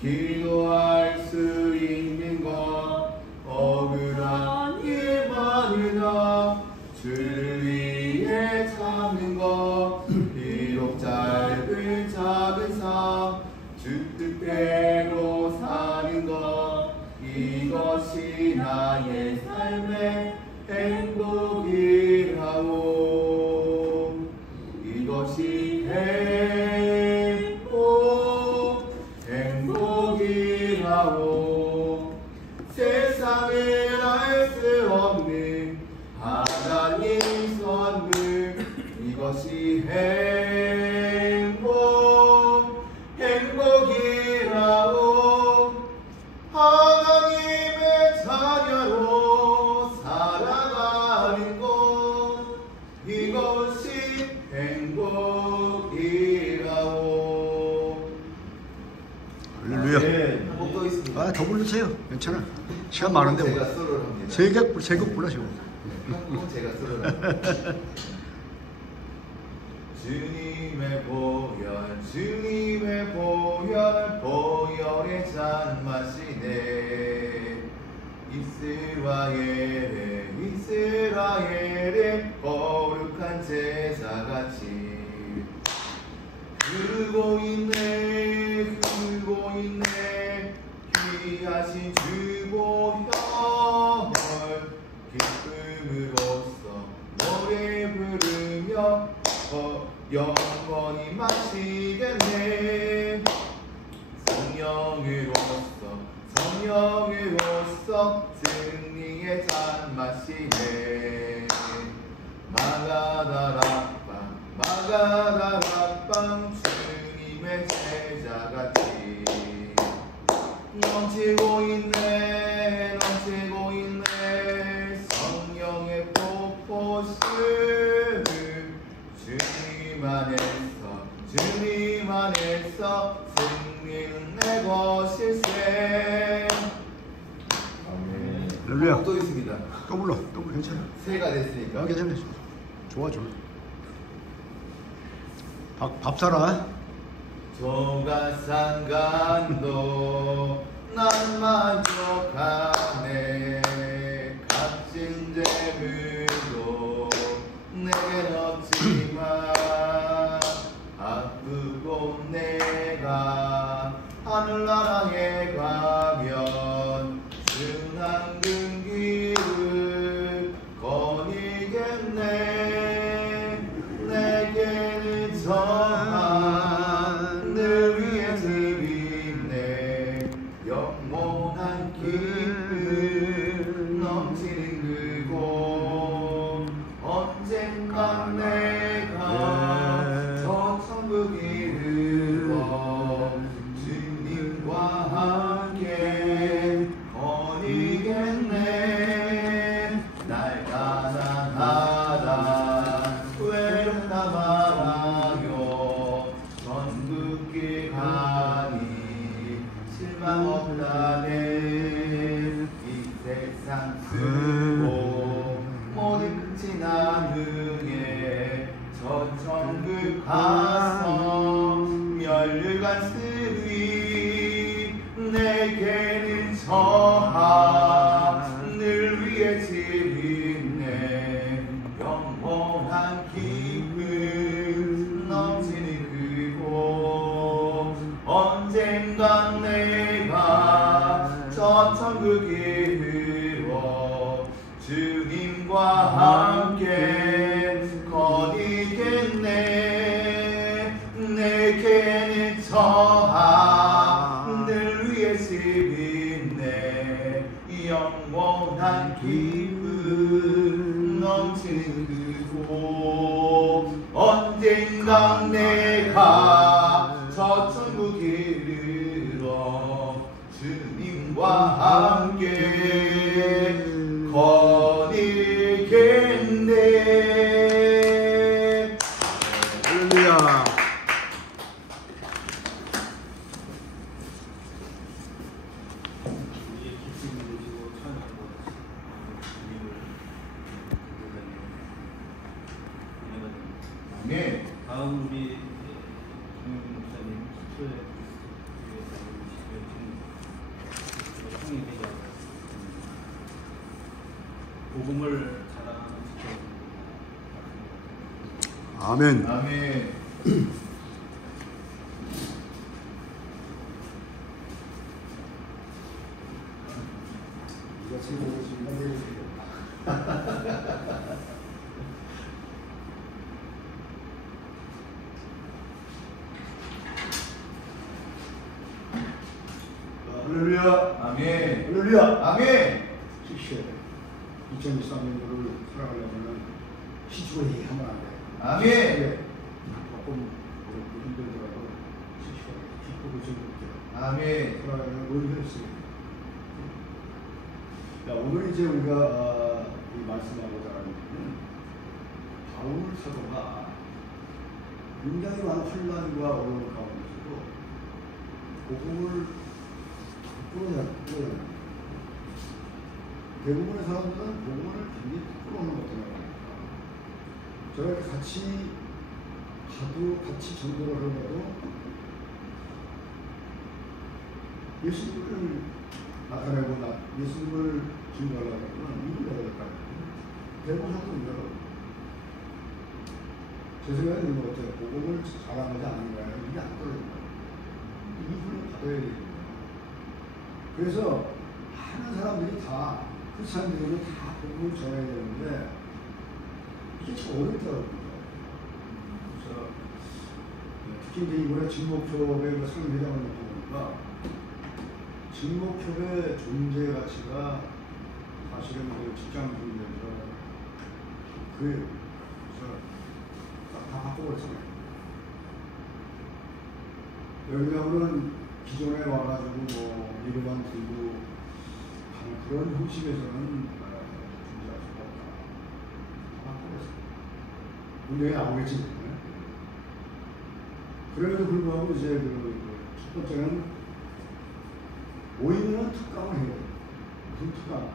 기도할 수 있는 것 억울한 일 많으나 주를 위해 참는 것 비록 짧은 작은 삶 주 뜻대로 사는 것 이것이 나의 삶의 행복이라오. 이것이 행복이라오. 세상에 알 수 없는 하나님 선물 이것이 행복이라오. 하나님의 자녀로 살아가는 것 이것이 행복이라오. 할렐루야. 네, 한곡더 있습니다. 아, 더 부르세요. 괜찮아. 시간 많은데. 제가 솔로를 합니다. 세곡 불러시고. 한곡 제가 솔로를 합니다. 주님의 보혈 주님의 보혈 보혈의 잔 마시네. 이스라엘의 거룩한 제사같이 흐르고 있네 귀하신 주 보혈 기쁨으로써 노래 부르며 영원히 마시겠네. 성령으로서 승리의 잔 마시네. 마가다락방 주님의 제자같이 넘치고 있네 성령의 폭포수 주님 안에서 승리는 내 것일세. 아멘. 할렐루야. 또 있습니다. 또 불러. 괜찮아. 새가 됐으니까. 괜찮아. 좋아. 밥 사라. 종갓상간도 난 만족하네. 값진 재물도 내겐 없지만 아프고 내가 하늘나라에 가면 순한 근기를 거니겠네. 내게는 저 하늘 위에 집이 있네. 영원한 기쁨 넘치는 그곳 언젠가 내가 저 천국 이르러 주님과 함께 거니겠네. 날 가난하다 외롭다 말하며 전국길 가니 실망 없다네. 이 세상 쓰고 모든 끝이 나누게 저 천국 가서 멸류관 쓰리. 내게는 저 하늘 위에 집이 있네. 영원한 기쁨 넘치는 그곳 언젠간 내가 저 천국 이르러 주님과 함께 거니겠네. 내게는 저 하늘 위에 집이 있네. 영원한 기쁨 넘치는 그곳 언젠가 내가 저 천국 이르러 주님과 함께 거니겠네. 할렐루야. 다음 우리 김 목사님 수초에 복음을 자랑하는 지켜. 아멘. 아멘. 이거 생각했으면 내일 할렐루야. 아멘. 할렐루야. 아멘. 실시해. 2023년도를 살아가려면 시주에 하면 안 돼. 아멘. 조금 어렵고 힘들더라도 실시하게 기쁘고 즐겁게 아멘. 살아가려면 뭘 했어요. 자, 오늘 이제 우리가 이 말씀하고자 하는 것은 바울 사도가 굉장히 많은 환난과 어려움 가운데서도 복음을 끌어내는 대부분의 사람들은 복음을 굉장히 부끄러워하는 것 같아요. 저와 이렇게 같이 가도 같이 전도를 하려고 예수님을 나타내고 예수님을 증거하려고 하면 누굴 해야 될까요? 대부분 사람들은 제 생각에 있는 것 같아요. 복음을 자랑하지 않는 거예요. 이게 안 떨어진다. 이 훈을 받아야 되거든요. 그래서 많은 사람들이 다 그 사람들에게 다 복음을 전해야 되는데 이게 참 어렵더라고요. 그래서 특히 이제 이번에 진목협의 상임회장을 맡아보니까 진목협의 존재 가치가 사실은 그 직장 분야에서 그래서 다 바꿔버렸잖아요. 왜냐하면 기존에 와가지고 뭐 예배만 들고 하는 그런 형식에서는 존재할 수가 없다. 다 바꿔버렸어요. 문제가 나오겠지. 그럼에도 불구하고 이제 첫 번째는 모이면은 특강을 해야 돼요. 무슨 특강?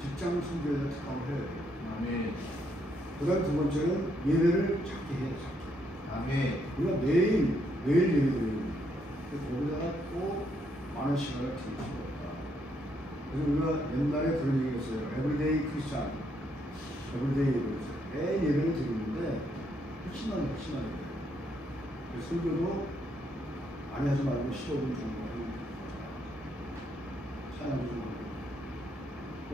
직장 선교에 대한 특강을 해야 돼요. 아멘. 그 다음 두 번째는 예배를 작게 해요. 작게. 아멘. 우리가 매일 예배 드리는 거기다가 또 많은 시간을 드릴 수가 없다. 그래서 우리가 옛날에 그런 얘기 했어요. 에브리데이 크리스찬. 에브리데이 예배를 했어요. 매일 예배를 드리는데 훨씬 많이 돼요. 그래서 설교도 많이 하지 말고 15분 정도 하는 찬양도 좀 하고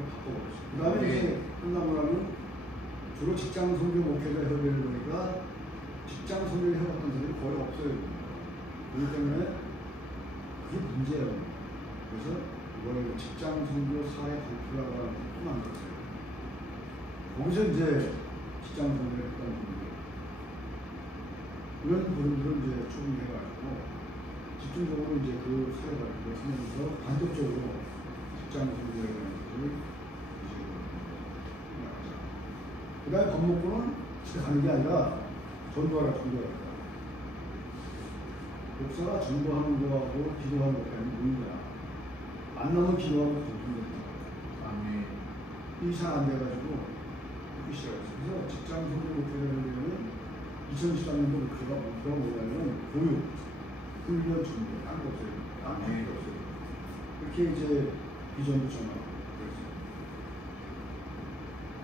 바꿔버렸어요. 그 다음에 이제 끝나고 나면 주로 직장 선교 목회자 협의를 보니까 직장 선교를 해왔던 사람이 거의 없어요. 그렇기 때문에 그게 문제예요. 그래서 이번에 직장 선교 사회 발표라고 하는 것도 만들었어요. 거기서 이제 직장 선교를 했던 분들 이런 분들은 이제 추궁해가지고 집중적으로 이제 그 사회 발표를 하면서 간접적으로 직장 선교에 대한 것을 이제 나가자. 그 다음에 밥 먹고는 집에 가는 게 아니라 전도하라. 목사가 전도하는 거하고 기도하는 거하고 뭐냐. 만나면 기도하고 전도하는 거야. 아멘. 이 잘 안 돼가지고 하기 시작했어요. 그래서 직장 선교 목표를 하려면 2013년도 목표가 뭐냐면 교육, 훈련, 전도 딴 거 없어요. 딴 거 없어요. 그렇게 이제 비전도 정하고 그랬어요.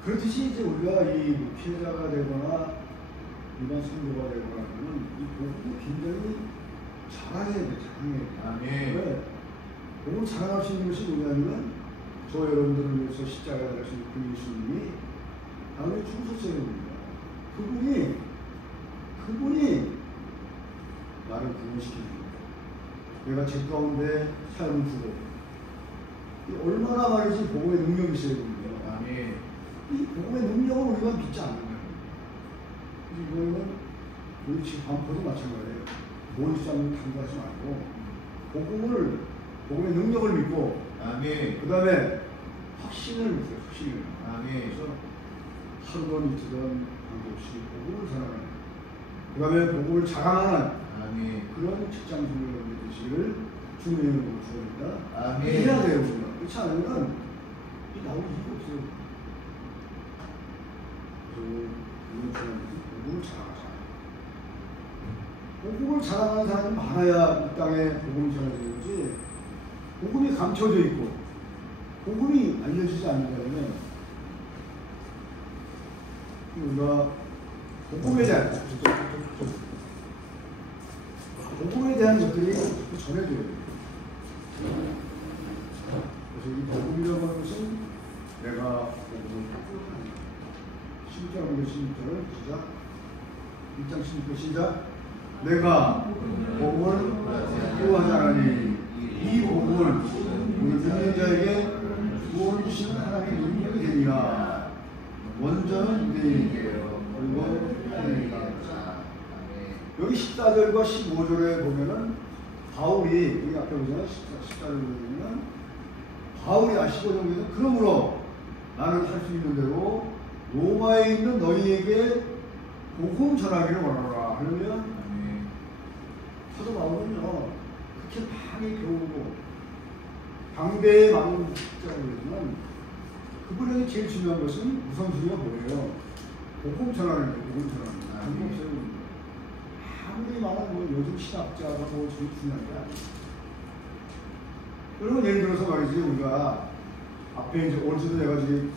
그렇듯이 이제 우리가 이 목회자가 되거나 일반 선교가 되거나 하면 이 복음을 굉장히 자랑해야 돼, 자랑해야 돼. 아멘. 왜? 복음을 자랑할 수 있는 것이 뭐냐면 저 여러분들을 위해서 십자가에 달리신 그 예수님이 당연히 충성스러운 겁니다. 그분이 나를 구원시키는 거예요. 내가 제 가운데 삶을 주고 얼마나 말이지 복음의 능력이 있어야 됩니다. 아멘. 이 복음의 능력을 우리가 믿지 않는 거예요. 이거는 우리 지금 반포도 마찬가지예요. 모의사는 당구하지 말고 복음의 능력을 믿고 아멘. 그 다음에 확신을 믿어요. 확신을. 아멘. 그래서 하루든 이틀은 반드시 복음을 전하는 그 다음에 복음을 자랑하는 아멘. 그런 직장 선교의 되시기를 주님의 이름으로 축원합니다. 아멘. 해야 돼요. 우리가. 그렇지 않으면 이 나올 이유가 없어요. 그래서 우리는 복음을 자랑하자. 복음을 자랑하는 사람이 많아야 이 땅에 복음이 전해지는 거지. 복음이 감춰져 있고 복음이 알려지지 않는다면 우리가 복음에 대한 복음에 대한 것들이 전해져야 돼요. 그래서 이 복음이라고 하는 것은 내가 복음을 하는 10장 16절을 시작 1장 16절 시작 내가 복음을 구하지 않으니 이 복음을 우리 믿는 자에게 구원을 주시는 하나님의 능력이 되리라. 먼저는 유대인에게 그리고 헬라인에게. 여기 14절과 15절에 보면은 바울이 여기 앞에 보잖아요. 14절에 보면 바울이 15절에는 그러므로 나는 할 수 있는 대로 로마에 있는 너희에게 복음 전하기를 원하노라. 그러면 사도 바울은요 그렇게 많이 배우고 당대에 많은 학자들이지만 그분에게 제일 중요한 것은 우선순위가 뭐예요? 복음 전하는 거예요. 복음 전하는 거. 아무리 많은 뭐 요즘 신학자가 뭐 제일 중요한 게 아니에요. 그러면 예를 들어서 말이지 우리가 앞에 이제 어제도 내가 지금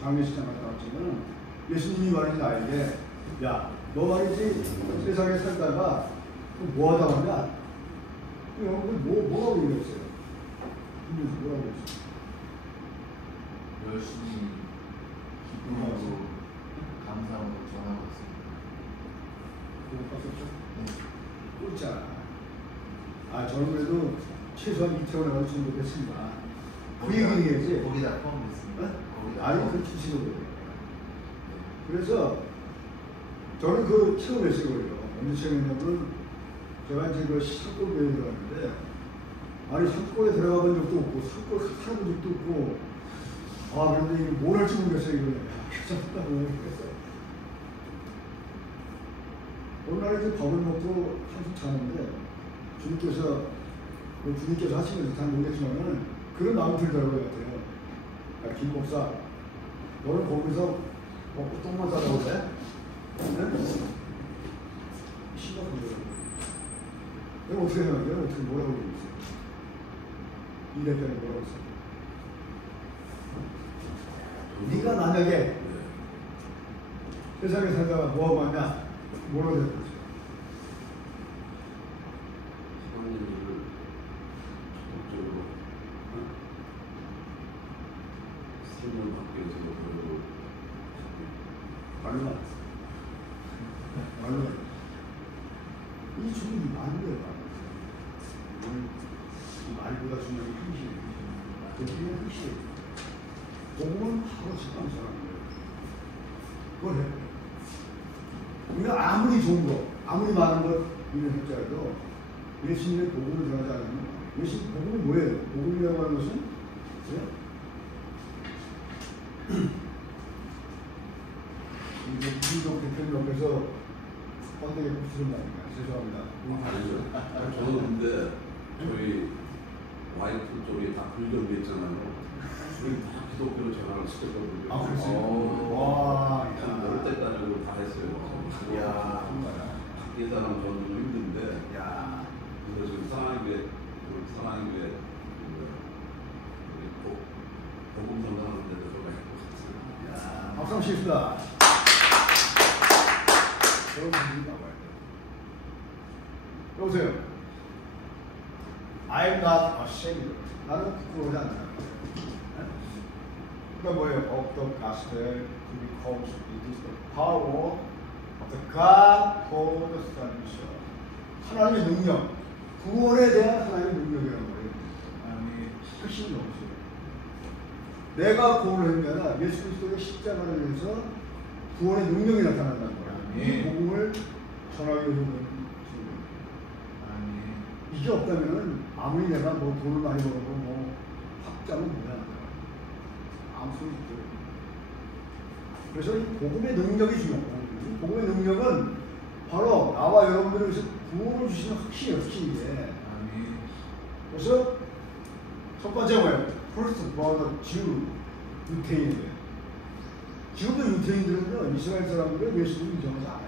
장례식장 갔다 왔지만 예수님이 말이지 나에게 야 너 말이지 세상에 살다가 뭐 하다 왔냐? 여러분 뭐라고 얘기했어요? 뭐라고 했어요? 열심히 기쁨하고 감사하고 전하고 있습니다. 그거 봤었죠? 네. 꼴찌야. 아 저는 그래도 최소한 이태원에 가서 중독했습니다. 그 얘기해야지. 거기다 포함됐습니다. 아니 그 주시는 거예요. 그래서 저는 그 체험했어요. 언제 체험했냐면 제가 이제 그 산골교회에 들어갔는데 아니 산골에 들어가 본 적도 없고 산골 살아본 적도 없고 아 그런데 이게 뭘 할지 모르겠어요. 이거 괜찮다고 그랬어요. 어느 날 이제 밥을 먹고 한숨 자는데 주님께서 하시면서 잘 모르겠지만은 그런 마음이 들더라고요. 야, 김 목사 너는 거기서 먹고 똥만 싸다고 그래? 심각한 거예요. 내가 어떻게 생각해요? 어떻게 뭐라고 그러겠어요? 이 대표는 뭐라고 했어요? 네가 만약에 세상에 살다가 뭐하고 왔냐? 뭐라고 생각했어요? 하나님을 적극적으로 설명받기 위해서 그러고 말로 이 주님이 말로요. 이 말보다 중요한 게 행실이에요. 그게 행실이에요. 복음은 바로 직관 전하는 거예요. 그걸 해요. 우리가 아무리 좋은 거, 아무리 많은 걸 우리는 했자라도 예수님의 복음을 전하지 않으면 예수님 복음은 뭐예요? 복음이라고 하는 것은 이제 민족 대표님 옆에서 번데기 부르는 거 아닙니까? 죄송합니다. 아니죠. 저는 근데 저희 와이프 쪽에 다 불교로 있잖아요. 우리 다 기독교로 전화를 시켰거든요. 아, 그랬어요? 와, 어릴 때까지 다 했어요. 이야, 밖에 사람 저는 좀 힘든데. 야, 그래서 지금 상황교회 복음 전하는 데도 좀 해보겠습니다. 야, 박수 한번 치겠습니다. 여러분들이 나와야 돼요. 여보세요. I'm not ashamed. 나는 부끄러워하지 않는다. 그러니까 뭐예요? Of the gospel because it is the power of the God for the salvation. 하나님의 능력, 구원에 대한 하나님의 능력이라는 거예요. 아멘. 훨씬 넘었어요. 내가 구원을 했는 게 아니라 예수 그리스도의 십자가를 위해서 구원의 능력이 나타난다는 거예요. 이 복음을 전하기 위해서 이게 없다면은 아무리 내가 뭐 돈을 많이 벌고 뭐 학자는 뭐야 아무 소리 없죠. 그래서 이 복음의 능력이 중요하고 이 복음의 능력은 바로 나와 여러분들을 위해서 구원을 주시는 확신이에요. 확신이게. 그래서 첫 번째 뭐예요? First brother Jew 유태인들. 지금도 유태인들은요 이스라엘 사람들은 예수님을 인정하지 않아요.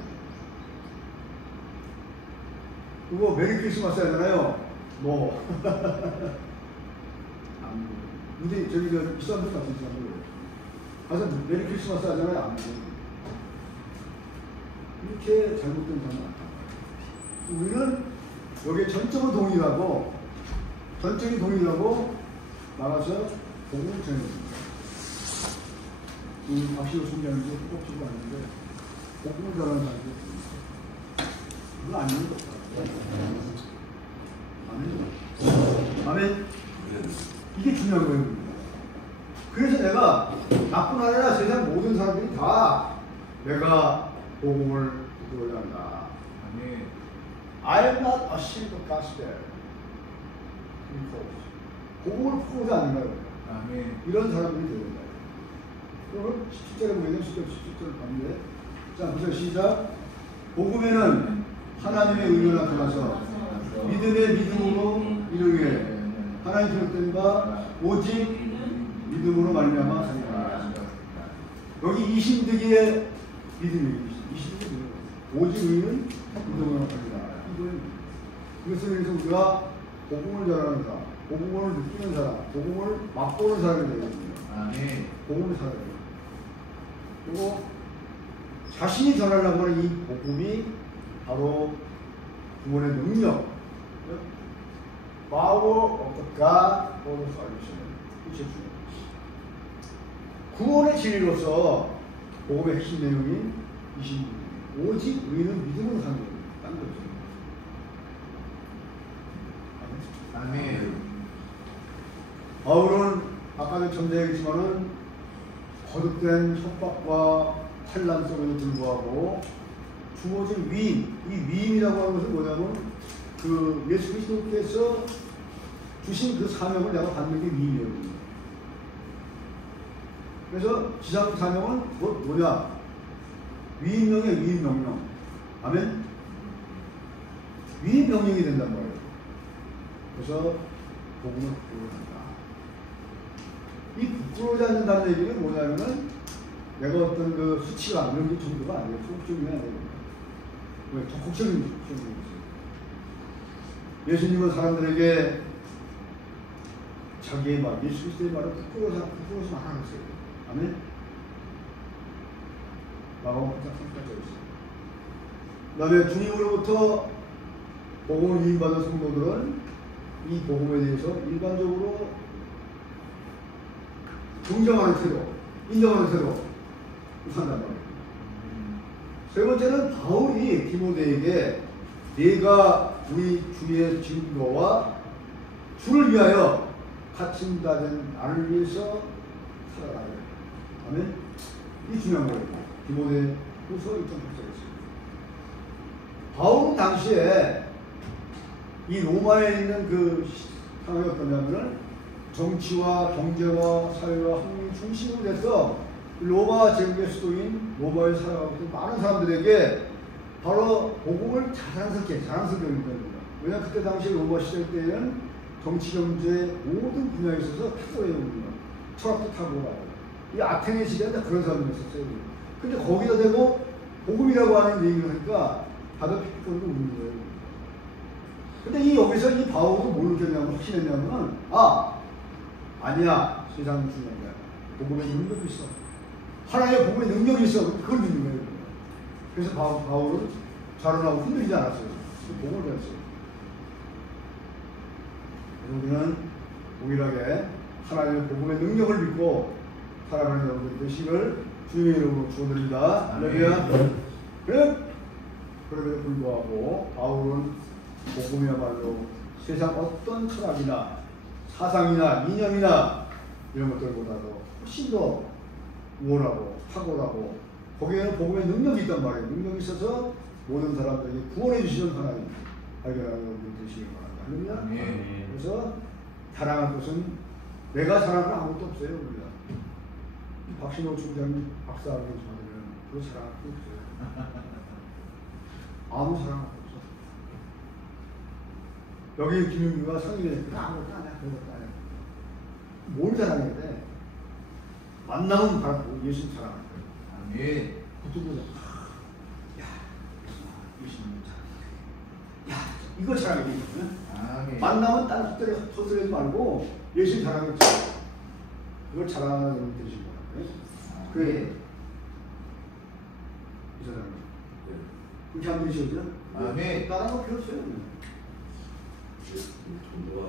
그거 메리 크리스마스 하잖아요. 뭐 근데 저기 저 이스라엘들 같은 사람들 가서 메리 크리스마스 하잖아요. 안 이렇게 잘못된 사람은 많다. 우리는 여기에 전적으로 동일하고 전적이 동일하고 나가서 복음을 전해줍니다. 박시호 총장님도 뽑지도 않는데 복음을 전하는 사람이 있습니다. 그건 아니는 것 같아요. 아멘. 이게 중요한 거예요. 그래서 내가 나뿐 아니라 세상 모든 사람들이 다 내가 복음을 부끄러워야 한다. 아멘. I am not ashamed of gospel. 복음을 부끄러워서 안 된다고. 아멘. 이런 사람들이 되는 거예요. 그러면 17절에 보면 17절 봤는데, 자 보세요. 시작. 복음에는 하나님의 의로 나타나서 믿음의 믿음으로 이르게 하나님 기록된 바 오직 믿음으로 말미암아 사니라. 여기 이신득이의 믿음이에요. 이신득이 오직 의는 믿음으로 말미암아. 이것을 위해서 우리가 복음을 전하는 사람, 복음을 느끼는 사람, 복음을 맛보는 사람이 되거든요. 아멘. 복음을 살아야 돼요. 그리고 자신이 전하려고 하는 이 복음이 바로 구원의 능력, power of the God for the salvation. 이게 중요해요. 구원의 진리로서 복음의 핵심 내용이 오직 우리는 믿음으로 사는 거예요. 딴 거 없어요. 아멘. 바울은 아까도 전제했지만은 거듭된 협박과 환난 속에도 불구하고 주어진 위임, 이 위임이라고 하는 것은 뭐냐면 그 예수 그리스도께서 주신 그 사명을 내가 받는 게 위임이거든요. 그래서 지상 사명은 뭐냐? 위임명이에요, 위임명령. 아멘? 위임명령이 된단 말이에요. 그래서 복음을 부끄러워한다. 이 부끄러워하지 않는다는 얘기는 뭐냐면은 내가 어떤 그 수치가 이런 게 정도가 아니에요. 소극적이면 안 되거든요. 왜? 적극적인 수치인 거죠. 예수님은 사람들에게 자기의 말, 예수 그리스도의 말을 부끄러워서 말하셨어요. 아멘? 마가복음 3장에 있어요. 그 다음에 주님으로부터 복음을 위임받은 성도들은 이 복음에 대해서 일반적으로 긍정하는 태도, 인정하는 태도 산단 말이에요. 세 번째는 바울이 디모데에게 네가 우리 주의 증거와 주를 위하여 갇힌다는 나를 위해서 살아라. 아멘? 이 중요한 거예요. 디모데 후서 1.8절에 있습니다. 바울은 당시에 이 로마에 있는 그 상황이 어떠냐면은 정치와 경제와 사회와 학문이 중심으로 돼서 로마 제국의 수도인 로마에 살아가고 있는 많은 사람들에게 바로 복음을 자랑스럽게 여기는 겁니다. 왜냐하면 그때 당시 로마 시절 때에는 정치, 경제 모든 분야에 있어서 탁월해요. 철학도 탁월하고 이 아테네 시대에 그런 사람들이 있었어요. 근데 거기다 대고 복음이라고 하는 얘기를 하니까 다들 픽픽거리고 웃는 거예요. 근데 이 여기서 이 바울은 뭘 느꼈냐면 확신했냐면 아니야 세상 중요한 거야. 복음의 능력이 있어. 하나님의 복음의 능력이 있어. 그걸 믿는 거예요. 그래서 바울은 자론하고 흔들리지 않았어요. 복음을 배웠어요. 그래서 우리는 동일하게 하나님의 복음의 능력을 믿고 살아가는 여러분들 되시길 주님의 이름으로 축원드립니다. 할렐루야. 그럼에도 불구하고 바울은 복음이야말로 세상 어떤 철학이나 사상이나 이념이나 이런 것들보다도 훨씬 더 우월하고 탁월하고 거기에는 복음의 능력이 있단 말이에요. 능력이 있어서 모든 사람들에게 구원해 주시는 하나님 발견하는 여러분들 되시길 바랍니다. 할렐루야. 그래서 사랑할 것은 내가 사랑하는 아무것도 없어요. 우리가 박신호 총장님 박사학위 받으면 그런 사랑할 게 없어요. 아무 사랑할 거 없어. 여기 김용규가 성인이 아무것도 아니야. 그것도 아니야. 뭘 사랑해야 돼? 만나면 바로 예수님 사랑할 거야. 아멘. 그쪽으로 야, 예수님 사랑해. 야, 이거 사랑해. 아멘. 만나면 딴 헛소리 말고 예수님 사랑해. 그걸 자랑하는 분이 되신 거야. 그래. 이 사람이. 그렇게 하면 되시죠? 아멘. 다른 거 필요 없어요. 전도가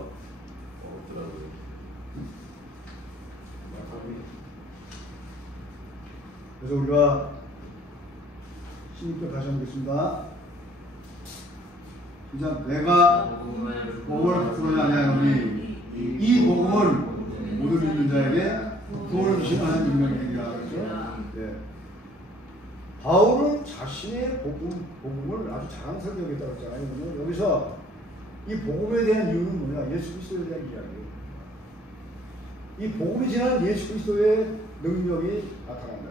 어렵더라고요. 그래서 우리가 16절 다시 한번 보겠습니다. 이제 내가 복음을 듣고는 아니하노니 이 복음은 모든 믿는 자에게 구원을 주신 하나님 명령이라 그랬죠. 네. 바울은 자신의 복음을 아주 자랑스럽게 여겼다고 했잖아요. 여기서 이 복음에 대한 이유는 뭐냐? 예수 그리스도에 대한 이야기예요. 이 복음이 지난 예수 그리스도의 능력이 나타난다.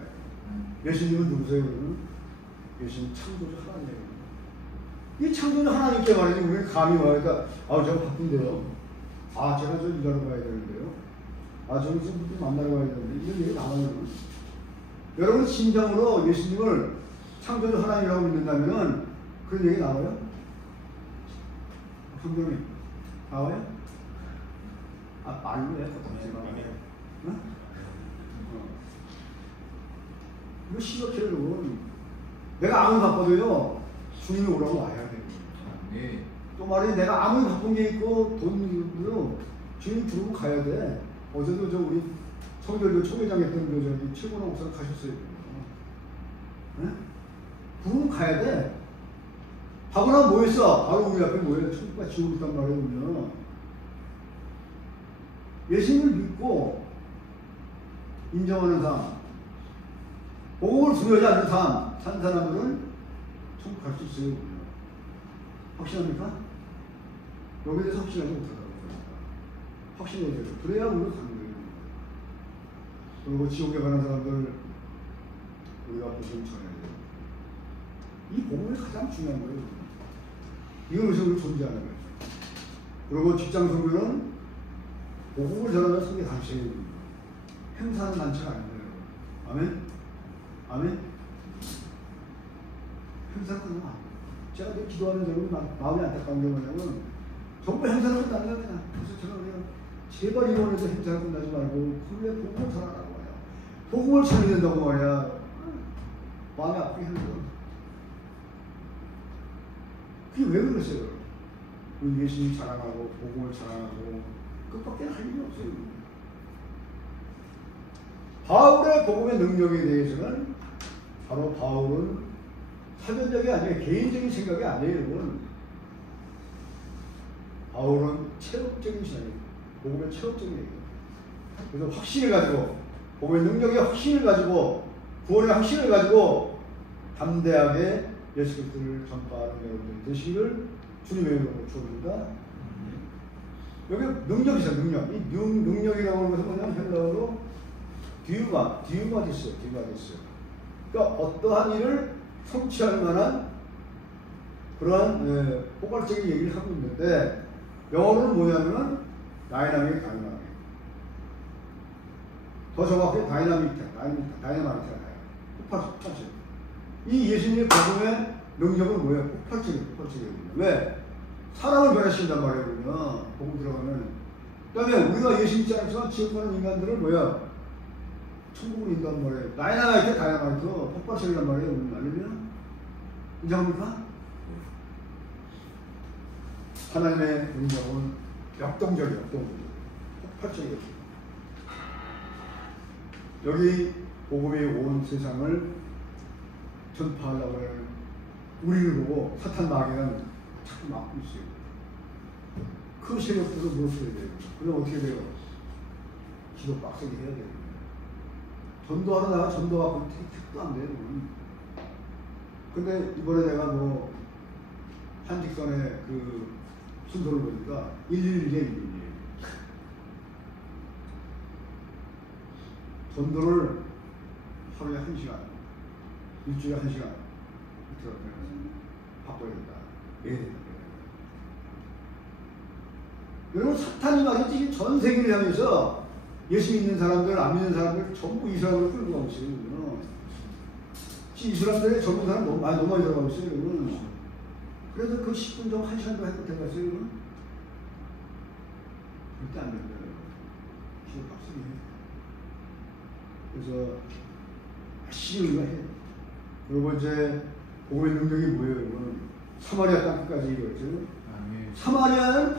예수님은 누구세요? 예수님 창조주 하나님이에요. 이 창조주 하나님께 말이지 우리는 감히 말하니까 제가 바쁜데요. 제가 저 일하러 가야 되는데요. 저기 지금 누구 만나러 가야 되는데 이런 얘기 나와요. 여러분 심정으로 예수님을 창조주 하나님이라고 믿는다면 그런 얘기 나와요? 성경에 나와요? 말로 해. 이거 시각회로는 내가 아무리 바빠도요 주님이 오라고 와야 돼요. 아멘. 또 말이 내가 아무리 바쁜 게 있고 돈 있고요 주님 부르고 가야 돼. 어제도 저 우리 성결교 총회장 했던 그 저기 최고나 목사님 가셨어요. 네? 부르고 가야 돼. 하고 나면 뭐 했어? 바로 우리 앞에 뭐예요? 천국과 지옥이 있단 말이에요. 보면 예수님을 믿고 인정하는 사람, 복음을 두려워하지 않는 사람, 산 사람들은 천국 갈 수 있어요. 확신합니까? 여기에 대해서 확신하지 못하다고 확신해야 돼요. 그래야 우리가 가는 거예요. 그리고 지옥에 가는 사람들 우리가 복음 전해야 돼요. 이 복음이 가장 중요한 거예요. 이건 우리 존재하는 거예요. 그리고 직장 선교는 복음을 전하는 선교 단체예요. 행사하는 단체가 아니에요. 아멘? 아멘? 행사는 그냥 안 돼요. 제가 늘 기도하는 점이 마음이 안타까운 게 뭐냐면 전부 행사를 끝나는 거야. 그래서 제가 그냥 제발 이번에도 행사를 끝나지 말고 그래 복음을 전하라고 말이야. 복음을 전해야 된다고 말이야. 마음이 아프게 하는 거야. 그게 왜 그러세요? 우리 예수님 자랑하고 복음을 자랑하고 그것밖에 할 일이 없어요. 바울의 복음의 능력에 대해서는 바로 바울은 사전적이 아니에요. 개인적인 생각이 아니에요. 바울은 체험적인 신앙이에요. 복음의 체험적인 얘기예요. 그래서 확신을 가지고 복음의 능력의 확신을 가지고 구원의 확신을 가지고 담대하게 예수 그리스도를 전파하는 여러분들이 되시기를 주님의 이름으로 축원합니다. 여기 능력이죠. 능력. 이 능력이라고 하는 것은 뭐냐면 헬라어로 디우마티스예요. 그러니까 어떠한 일을 성취할 만한 그러한 포괄적인 얘기를 하고 있는데 영어로는 뭐냐면 다이나믹. 더 정확히 다이나마이트가 폭발적. 이 예수님의 복음의 능력은 뭐예요? 폭발적이에요. 왜? 사람을 변화시킨단 말이에요. 복음 들어가면. 그 다음에 우리가 예수 믿지 않지만 지옥 가는 인간들을 뭐야? 천국으로 인도한 말이에요. 다이나마이트 폭발적이란 말이에요. 알려면 인정합니까? 하나님의 능력은 역동적이에요. 폭발적이에요. 여기 복음이 온 세상을 전파하려고 하는 우리를 보고 사탄 마귀는 자꾸 막고 있어요. 그 세력들을 무엇을 해야 돼요? 그럼 어떻게 돼요? 기도 빡세게 해야 돼요. 전도하러 나가 전도하고 택도 안 돼요. 근데 이번에 내가 한직선의 그 순서를 보니까 111에 전도를 하루에 1시간, 일주일에 1시간 바꿔야 된다. 여러분 사탄이 말이지 전 세계를 향해서 예수 믿는 사람들, 안 믿는 사람들 전부 이스라엘로 끌고 가고 있어요. 이 사람들의 젊은 사람 너무 많이 들어가고 있어요. 그래서 그 10분 정도 1시간도 해도 되겠어요. 절대 안 된다. 기도 빡세게 해. 그래서 열심히 우리가 해요. 그리고 이제 복음의 능력이 뭐예요, 여러분? 사마리아 땅까지 이거죠. 아멘. 사마리아는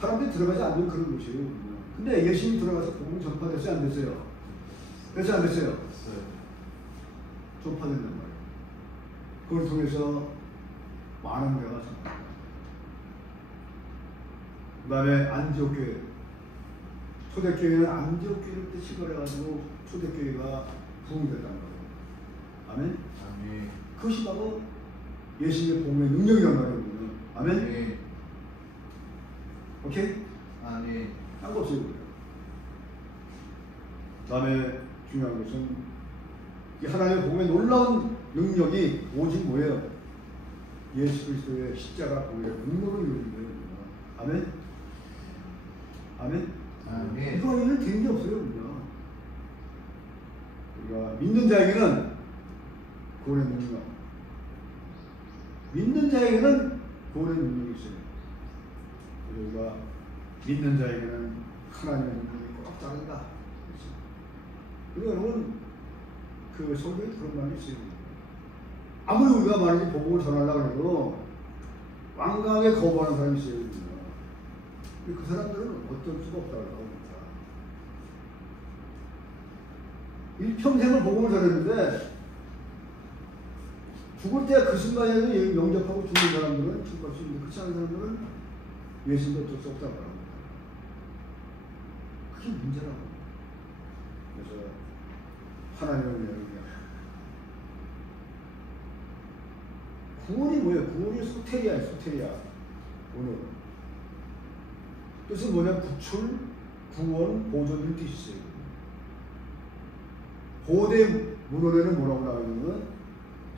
사람들이 들어가지 않는 그런 곳이에요. 근데 예수님 들어가서 복음 전파됐어요, 안 됐어요? 됐어요, 안 됐어요? 됐어요. 전파된단 말이에요. 그걸 통해서 많은 교회가 전파된다. 그 다음에 안디옥 교회. 초대교회는 안디옥 교회를 뜻이걸 해가지고 초대교회가 부흥됐단 말이에요. 아멘? 아멘. 그것이 바로 예수님의 복음의 능력이란 말이에요. 아멘? 아멘. 오케이? 아멘. 딴 거 없어요. 그 다음에 중요한 것은 이 하나님의 복음의 놀라운 능력이 오직 뭐예요? 예수 그리스도의 십자가 복음의 능력을 이루는 거예요. 아멘? 아멘? 아멘. 이거는 되는 게 없어요. 우리가 믿는 자에게는 구원의 능력, 믿는 자에게는 구원의 능력이 있어요. 우리가 믿는 자에게는 하나님의 능력이 꼭 따른다. 그리고 여러분 그 성경에 그런 말이 있어요. 아무리 우리가 만약에 복음을 전하려고 해도 완강하게 거부하는 사람이 있어요. 근데 그 사람들은 어쩔 수가 없다고 합니다. 일평생을 복음을 전했는데 죽을 때 그 순간에도 영접하고 죽는 사람들은 죽을 수 있는데 그렇지 않은 사람들은 예수님도 어쩔 수 없다고 합니다. 그게 문제라고. 그래서 하나님을 위하여 구원이 뭐예요? 구원이 소테리아예요. 소테리아. 오늘 뜻은 뭐냐? 구출, 구원, 보존을 뜻이 있어요. 고대 문헌에는 뭐라고 나오냐면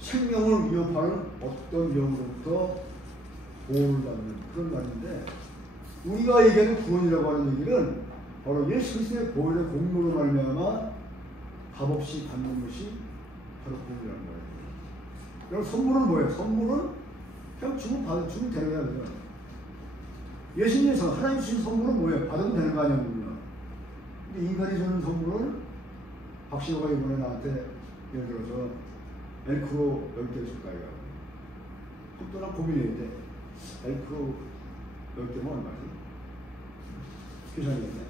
생명을 위협하는 어떤 영으로부터 보호를 받는 그런 말인데, 우리가 얘기하는 구원이라고 하는 얘기는 바로 예수 그리스도의 보혈의 공로로 말미암아 값없이 받는 것이 바로 구원이라는 거예요. 그럼 선물은 뭐예요? 선물은 그냥 주면 되는 거야. 그냥. 예수님께서 하나님 주신 선물은 뭐예요? 받으면 되는 거 아니에요? 근데 인간이 주는 선물은 박시호가 이번에 나한테 예를 들어서 엘크로 10개 줄까요? 그것도 난 고민했는데 엘크로 10개면 얼마지? 계산이겠네.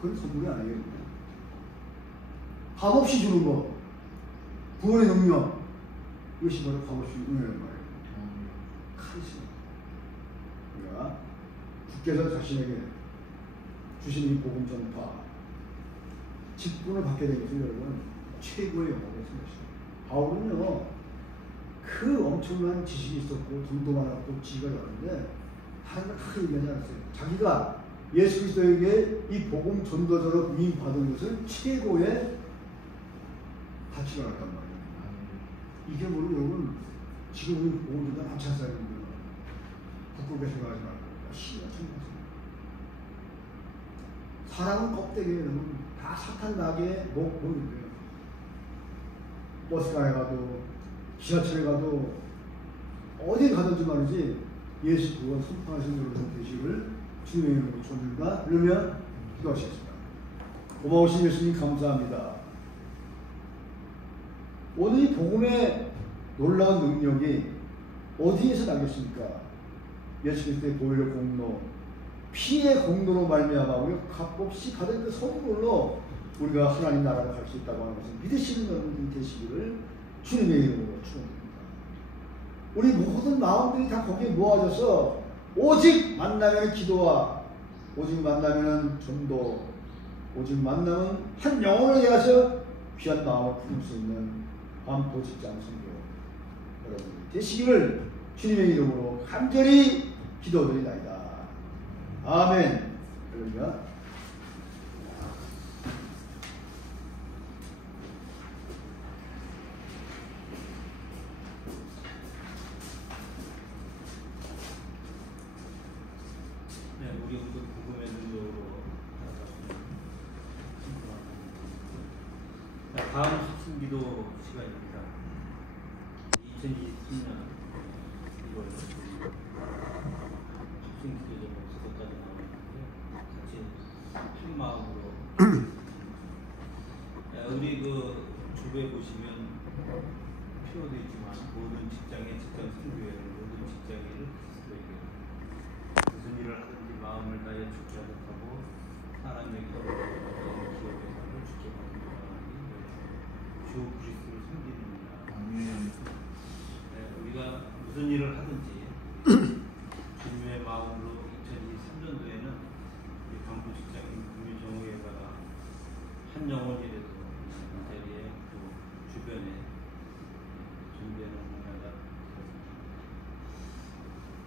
그건 선물이 아니겠네. 값없이 주는 거, 구원의 능력, 이것이 바로 값없이 은혜란 말이에요. 카리스마. 우리가 주께서 자신에게 주신 이 복음 전파, 직분을 받게 된 것은 여러분 최고의 영광이었던 것입니다. 바울은요, 그 엄청난 지식이 있었고 돈도 많았고 지혜가 많은데 다른 걸 크게 얘기하지 않았어요. 자기가 예수 그리스도에게 이 복음 전도자로 위임받은 것을 최고의 가치가 났단 말이에요. 이게 뭐로 여러분 지금 우리 모두 다 남찬사람입니다. 북극에 생각하지 말고 열심히 생각하세요. 사람은 껍데기에 다 사탄 나게 먹는데요. 버스가에 가도 지하철에 가도 어디 가든지 말이지 예수 구원 선포하신 여러분 되시기를 주님의 이름으로 축원드립니다. 그러면 기도하시겠습니다. 고마우신 예수님 감사합니다. 오늘 이 복음의 놀라운 능력이 어디에서 나겠습니까? 예수 그리스도의 보혈의 공로, 피의 공로로 말미암아 우리가 값없이 받은 그 선물로 우리가 하나님 나라를 갈 수 있다고 하는 것을 믿으시는 여러분들이 되시기를 주님의 이름으로 축원드립니다. 우리 모든 마음들이 다 거기에 모아져서 오직 만나면 기도와 오직 만나면 전도, 오직 만나면 한 영혼을 위해서 귀한 마음을 품을 수 있는 반포 직장 선교 여러분들이 되시기를 주님의 이름으로 간절히 기도드리나이다. 아멘. 할렐루야. 네, 우리 모두 복음의 능력으로 다음 합심기도 시간입니다. 2023년 1월 합심기도 좀 그것까지 나오는데 같이 한 마음으로 우리 그 유튜브에 보시면 표도 있지만 모든 직장 선교회를 모든 직장인을 그리스도에게 무슨 일을 하든지 마음을 다해 죽지 않고 사람에게 기업에서를 주께 받는 주 그리스도를 섬기는이라. 아멘. 우리가 무슨 일을 하든지 주님의 마음으로 2023년도에는 우리 광부 직장인 금유정의회가 한 영혼이라도 이 자리에 또 주변에 준비하는 문화가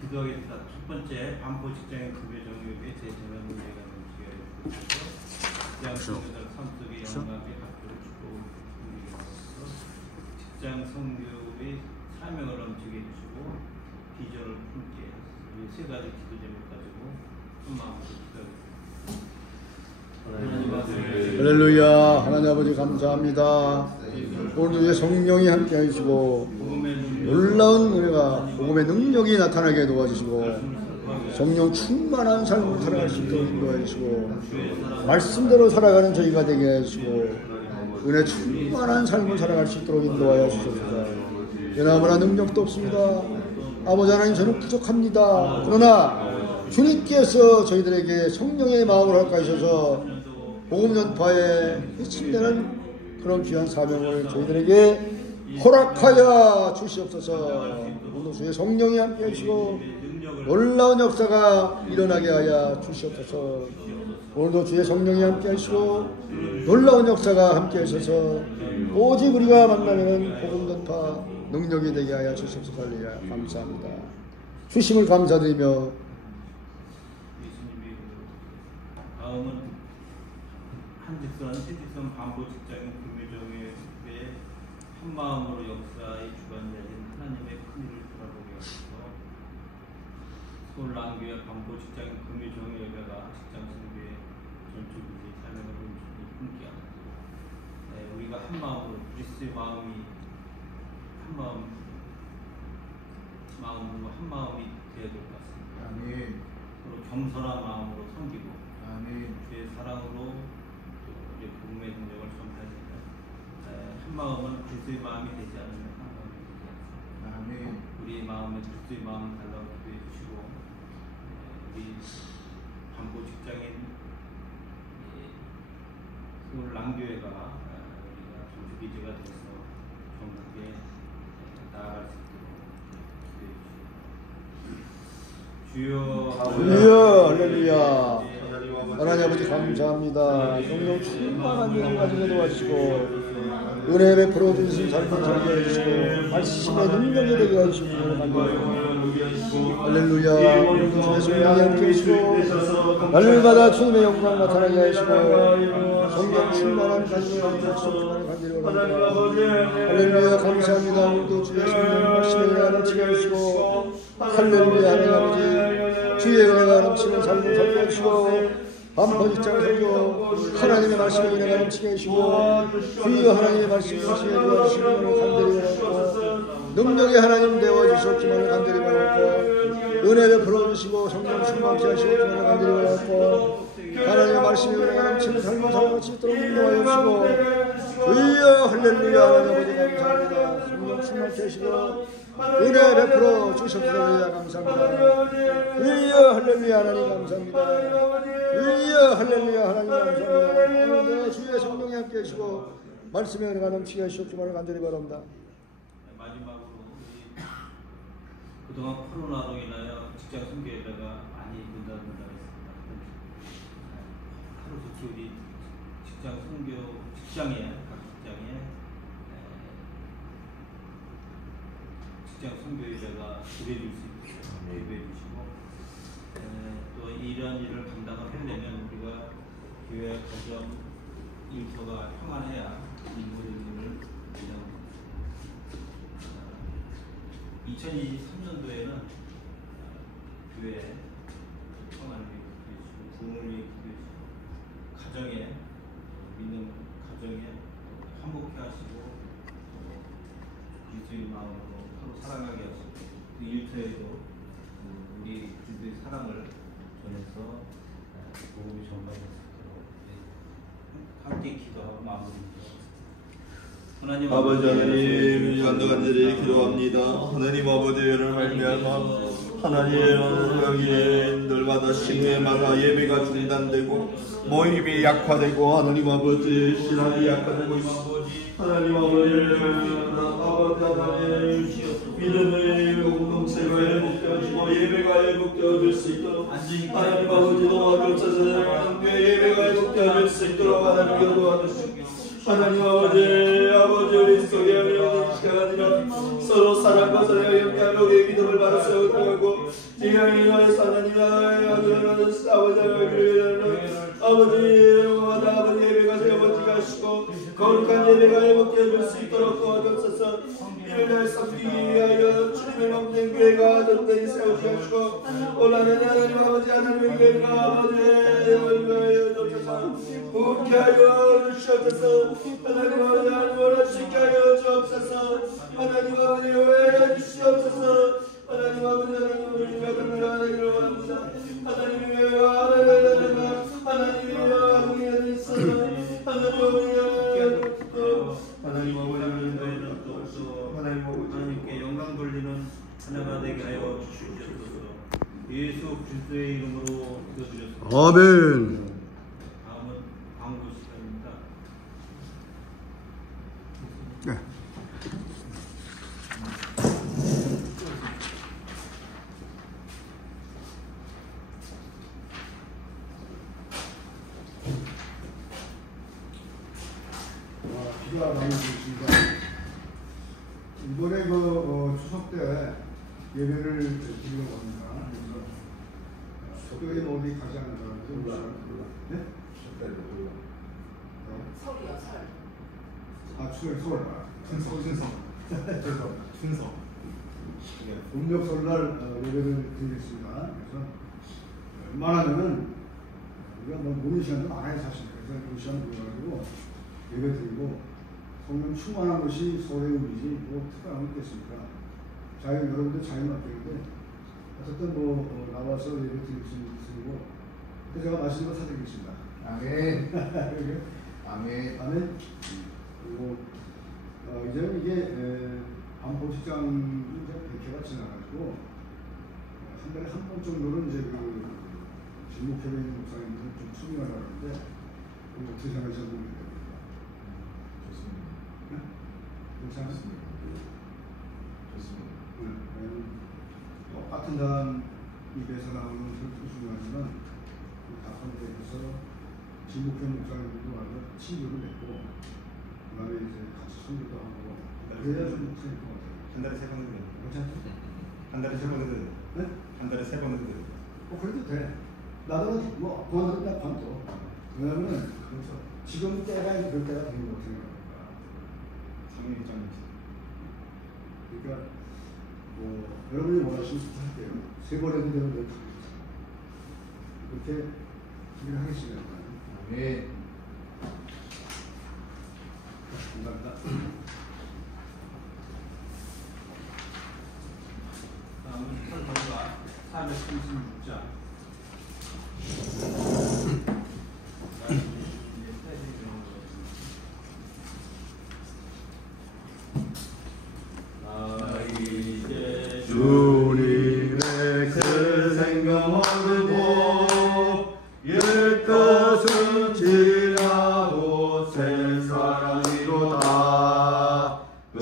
기도하겠습니다. 첫 번째 반포 직장인 금유정의회 제전화 문제가 넘치게 해주시고 직장 성교들 삶 속의 영광의 각도를 축복하옵소서. 직장 성교의 사명을 넘치게 해주시고 비전을 품게 이 세 가지 기도 제목 가지고 한 마음으로 기도하겠습니다. 할렐루야. 하나님 아버지 감사합니다. 오늘 주의 성령이 함께 해주시고 놀라운 은혜가 복음의 능력이 나타나게 도와주시고 성령 충만한 삶을 살아갈 수 있도록 인도해 주시고 말씀대로 살아가는 저희가 되게 해주시고 은혜 충만한 삶을 살아갈 수 있도록 인도하여 주시옵소서. 여러분의 능력도 없습니다. 아버지 하나님 저는 부족합니다. 그러나 주님께서 저희들에게 성령의 마음을 허락하셔서 복음 전파에 힘쓰는 그런 귀한 사명을 저희들에게 허락하여 주시옵소서. 오늘 주의 성령이 함께 해주시고 놀라운 역사가 일어나게 하여 주시옵소서. 오늘도 주의 성령이 함께 하시고 놀라운 역사가 함께 하셔서 오직 우리가 만나면 복음 전파 능력이 되게 하여 주시옵소서. 할렐루야. 감사합니다. 주심을 감사드리며 예수님이 다음은 한직선 반포 직장인 금유정의회의 한마음으로 역사의 주관자인 하나님의 큰일을 돌아보게 하소서. 서울랑교회 반포 직장인 금유정의회가 직장 선교의 전투기지 사명을 온전히 품게 하소서. 우리가 한마음으로 그리스도의 마음으로 한 마음이 되어야 될 것 같습니다. 아멘. 서로 겸손한 마음으로 섬기고 아멘. 주의 사랑으로 우리 복음의 능력을 전파해야 된다. 한 마음은 그리스도의 마음이 되지 않으면 한 마음이 되지 않습니다. 아멘. 우리의 마음에 그리스도의 마음을 달라고 기도해 주시고 우리 반포 직장인 서울 랑교회가 우리가 전투기지가 돼서 전국에 나아갈 수 있도록 기도해 주시고 주여 할렐루야. 하나님 아버지 감사합니다. 성령 충만한 은혜를 가지게 도와주시고 은혜 베풀어 주신 삶을 살게 해주시고 말씀의 능력이 되게 해주시고 할렐루야. 오늘도 주의 성령이 함께 해주시고 날마다 주님의 영광 나타나게 하시고 성령 충만한 간절한 충만한 간절히 원합니다. 할렐루야. 감사합니다. 오늘도 주의 성령 말씀의 은혜가 넘치게 해주시고 할렐루야. 하나님 아버지 주의 은혜가 넘치는 삶을 살게 해주시고 반포 직장 선교 하나님의 말씀의 은혜가 넘치게 해주시고 주여 하나님의 말씀을 넘치게 도와주시기를 간절히 원하고 능력의 하나님 되어주셨지만을 간절히 원하고 은혜를 풀어주시고 성령 충만케 하시기를 간절히 원하고 하나님의 말씀의 은혜가 넘치는 삶을 살아갈 수 있도록 인도하여 주시고 주여 할렐루야. 하나님 아버지 감사합니다. 성령 충만케 하시고 은혜 베풀어 주셨으리야. 감사합니다. 주여 할렐루야. 하나님 감사합니다. 주여 할렐루야. 하나님 감사합니다. 오늘도 주의 성령이 함께 하시고 말씀의 은혜가 넘치게 하시옵기만을 간절히 바랍니다. 마지막으로 우리 그동안 코로나로 인하여 직장 선교회가 많이 문닫는다고 했습니다. 하루 좋게 우리 직장 선교 각 직장 선교회가 기대해 줄 수 있도록 예배해 주시고 또 이런 일을 감당을 하려면 우리가 교회 가정 일터가 평안해야 이 모든 일을 진행합니다. 2023년도에는 교회 평안을 위해 기도해주시고 부흥을 위해 기도해주시고 가정에 믿는 가정에 화목해 하시고 그리스도의 마음으로 서로 사랑하게 하시고 그 일터에도 우리 그리스도의 사랑을 전해서 복음이 전파될 수 있도록 함께 기도하고 마무리하겠습니다. 아버지 하나님, 간덕한절에 기도합니다. 하나님 아버지를 말미암아 하나님 여기에 날마다 신뢰마다 예배가 중단되고 모임이 약화되고 하나님 아버지 신앙이 약화되고 하나님 아버지 하나님 믿음의 공동체가 회복되어지고 예배가 회복되어질 수 있도록 하나님 아버지 도와주셔서 예배가 회복되어질 수 있도록 하나님 도와주시고 하나님 아버지 우리 속에 하나님 시가 아니라 서로 사랑과 사랑을 영감하며 우리의 믿음을 바로 세워가고 지향이 너의 하나님 아버지 예배가 세워지게 하시고 거룩한 예배가 회복되어질 수 있도록 도와주셔서 이를 날 섬기기 위하여 주님의 몸된 교회가 든든히 세우게 하시고 올라는 하나님 아버지 하나님의 교회가 아버지 웃게 하여 주시옵소서. 하나님 아버지 하나님을 쉽게 하여 주옵소서. 하나님 아버지 왜 주시옵소서. 하나님 아버지 하나님을 위하여 원합니다. 하나님이 하나님이 있어서 하나님께 영광 돌리는 하나가 되게 하여 주시옵소서. 예수 그리스도의 이름으로 기도드렸습니다. 아멘. 다음은 광고 시간입니다. 네. 비가 많이 오십니다. 이번에 추석 때 예배를 드리려고 합니다. 그래서 교회 어디 가지 않은 사람들 네? 설이요, 설. 아, 서울. 순서. 음력 설날 예배를 드리겠습니다. 그래서 웬만하면은 우리가 모르는 시간도 많아요, 사실. 그래서 그 시간 보여가지고 예배 드리고 성령 충만한 것이 서울의 의미지 뭐 특별한 거 있겠습니까? 여러분들 자유 맡기는데 어쨌든 나와서 예배 드릴 수 있고 제가 맛있는 거 사드리겠습니다. 아멘. 아멘. 아멘. 그리고 이제 이게 반포 직장 이제 100회가 지나가지고 한 달에 한 번 정도는 이제 진목회에 있는 목사님들 좀 수행하려고 하는데 어떻게 생각하시는지 모르겠습니다. 네? 괜찮습니다. 좋습니다. 똑같은 사람 입에서 나오는 설교 중요하지만 다 선택해서 진목회 목사님들도 와서 친교를 맺고 그다음에 이제 같이 선교도 하고 그래야 좀 목사님 것 같아요. 한 달에 3번 해도 돼요. 괜찮죠? 한 달에 3번 해도 돼요. 네? 한 달에 3번 해도 돼요. 그래도 돼. 나도 그만두면 나 관둬. 왜냐면은 지금 때가 이제 그럴 때가 되는 것 같아요. 3일 입장입니다. 그러니까 여러분이 원하시는 거 할게요. 3번 해도 되는 걸 그렇게 준비를 하겠습니다. 아멘. 감사합니다. 다음은 설명과 436장. 주님의 그 생명 얻고 옛것은 지나고 새 사랑이로다. 그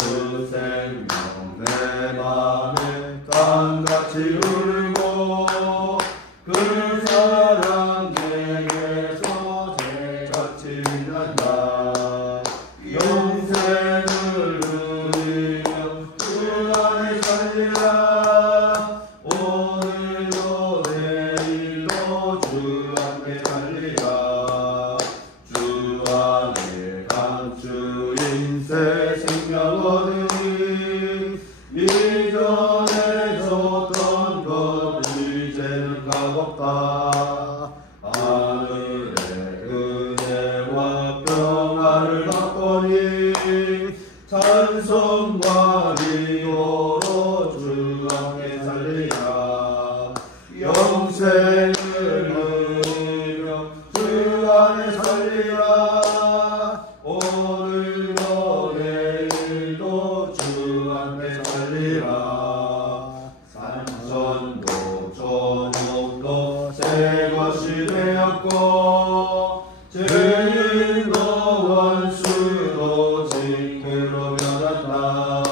생명 내 맘에 땅같이 흐르고 그 사랑 내게서 새같이 빛난다. 영생을 누리며 그 안에 살리라. 오늘도 내일도 주 안에 살리라. 주 안에 감추 인생 생명 얻으니 이전에 줬던 것 이제는 값없다. 하늘의 은혜와 평화를 받거니 찬송과 기도로 주 함께 살리라. 영생을 누리며 주 안에 살리라. 오늘도 내일 새 것이 되었고 죄인도 원수도 징크로 변한다.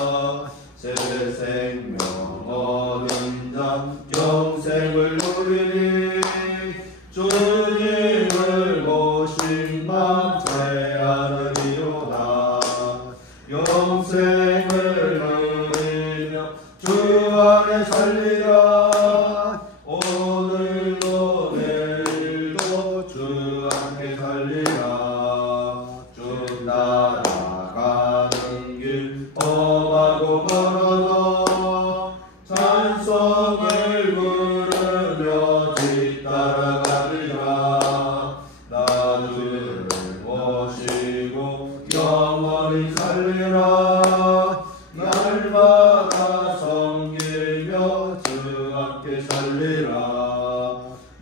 새 생명 얻은 자 영생을 누리니 주님을 보신 밤 죄하느니로다. 영생을 누리며 주 안에 살리라. 오늘도 내일도 주 안에 살리라. 주 따라가는 길 험하고 멀어도 찬송을 부르며 뒤따라가리라. 나 주를 모시고 영원히 살리라. 날마다 섬기며 주 함께 살리라.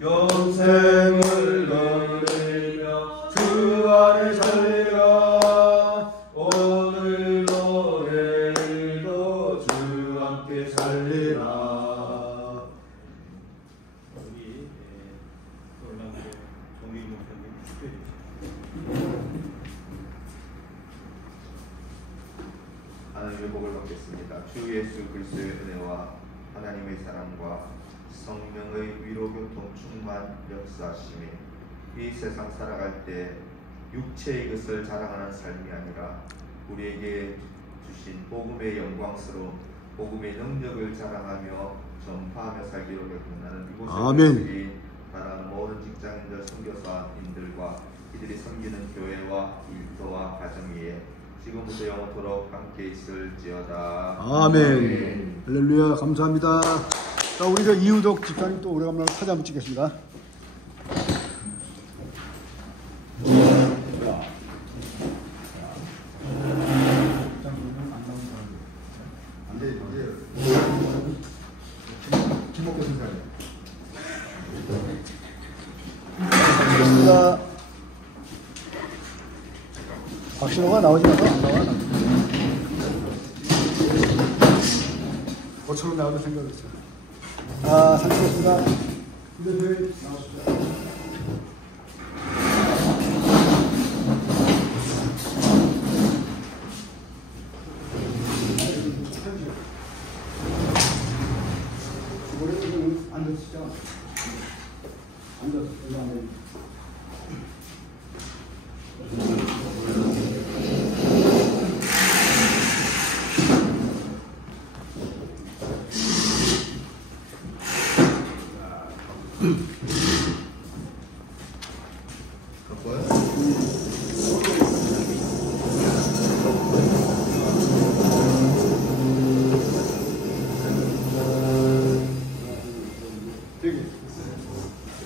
영생을 누리며 주 안에 살리라. 오늘도 내일도 주 함께 살리라. 우리 놀랍게 정민 목사님 축도해 주시죠. 하나님의 복을 받겠습니다. 주 예수 그리스도의 은혜와 하나님의 사랑과 성령의 위로교통 충만 역사하심이 이 세상 살아갈 때 육체의 것을 자랑하는 삶이 아니라 우리에게 주신 복음의 영광스러운 복음의 능력을 자랑하며 전파하며 살기로 결단하는 이곳에 아멘. 바라는 모든 직장인들, 선교사님들과 이들이 섬기는 교회와 일터와 가정위에 지금부터 영원토록 함께 있을지어다. 아멘. 할렐루야. 감사합니다. 자, 우리 저 이우덕 집사님 또 오래간만에 사진 한번 찍겠습니다. 김목대 선생님. 감사합니다. 박신호가 나오지 마서 안 나와. 5천원 나오는 생각했어요. 아, 상처였습니다. 근데 왜 나오시죠? 앉으시죠. 앉아서 되게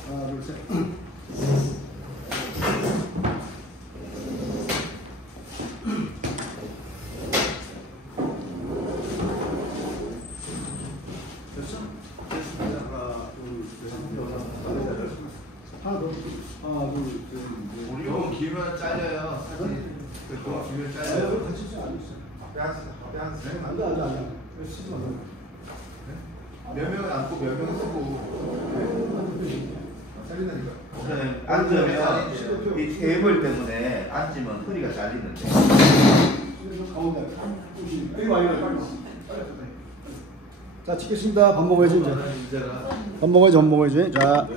하나 둘 셋. 됐어? 하나 둘 셋. 하나 둘 셋. 우리 요 길면 잘려요. 사진. 그거 길면 잘려요. 같이 쓰지 않았어요. 빼앗으세요. 안돼 안돼 안돼. 쓰지 마. 몇 명은 앉고 몇 명은 쓰고. 잘린다니까. 우선은 앉으면 이 테이블 때문에 앉으면 허리가 잘리는데 가운데. 여기 와요. 빨리. 자, 찍겠습니다. 밥 먹어야지 이제. 밥 먹어야지. 자.